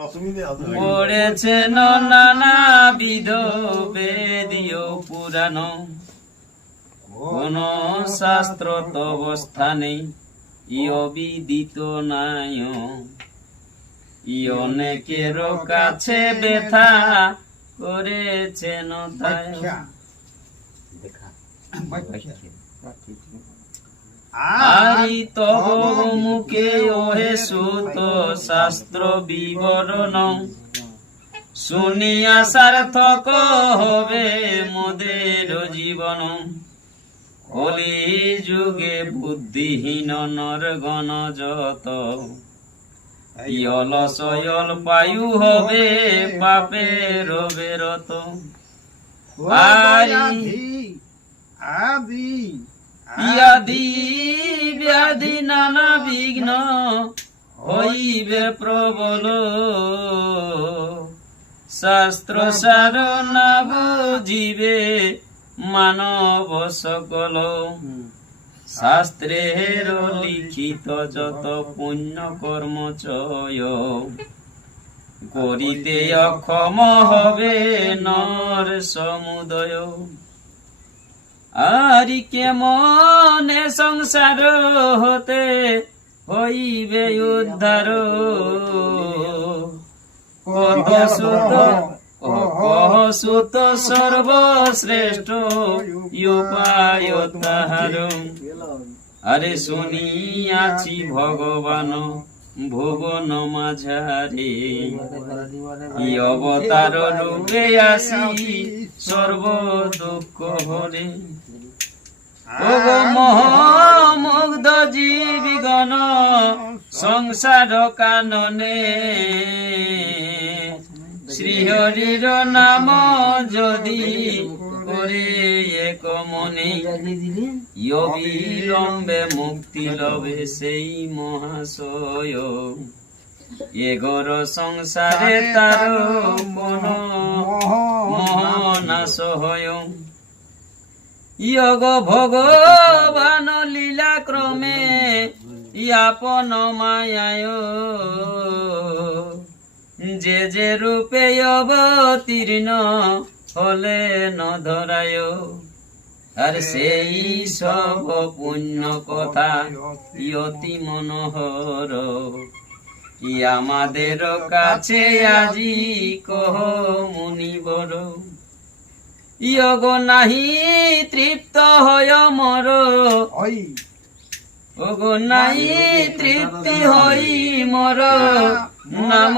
পড়েছেন নানাবিধ বেদীয় পুরাণ, কোন শাস্ত্র তব স্থানে অবিদিত নাই। অনেকের কাছে ব্যথা করেছেন তাই। আরি তব মুখে ওহে সুত শাস্ত্র বিবরণ, শুনিয়া সার্থক হবে মোদের জীবন। কলি যুগে বুদ্ধিহীন নরগণ যত, অলসয়ল পায়ু হবে পাপের বেরত। আদি ব্যাধি নানা বিঘ্ন হইবে প্রবল, শাস্ত্র সার না বুঝিবে মানব সকল। শাস্ত্রের লিখিত যত পুণ্য কর্ম চয়, করিতে অক্ষম হবে নর সমুদয়। আরি কেমনে সংসার হতে হইবে উদ্ধার, কত সুত সর্বশ্রেষ্ঠ উপায় তাহার। আরে শুনিয়াছি ভগবান ভুবন মাঝারে, অবতার রূপে আসি সর্ব দুঃখ হরে। মোহমুগ্ধ জীবিগণ সংসার কাননে, শ্রীহরির নাম যদি করে এক মনে, অবিলম্বে মুক্তি লবে সেই মহাশয়। এগর সংসারে তার কোন মহানাশ হয়। যোগ ভগবান লীলা ক্রমে আপন মায়ায়, যে যে রূপে অবতীর্ণ হলে ন ধরায়। আর সেই সব পুণ্য কথা অতি মনোহর, আমাদের কাছে আজি কহ মুনিবর। যোগ নাহি তৃপ্ত হয় মর, ওগো নাহি তৃপ্তি হই মর, নাম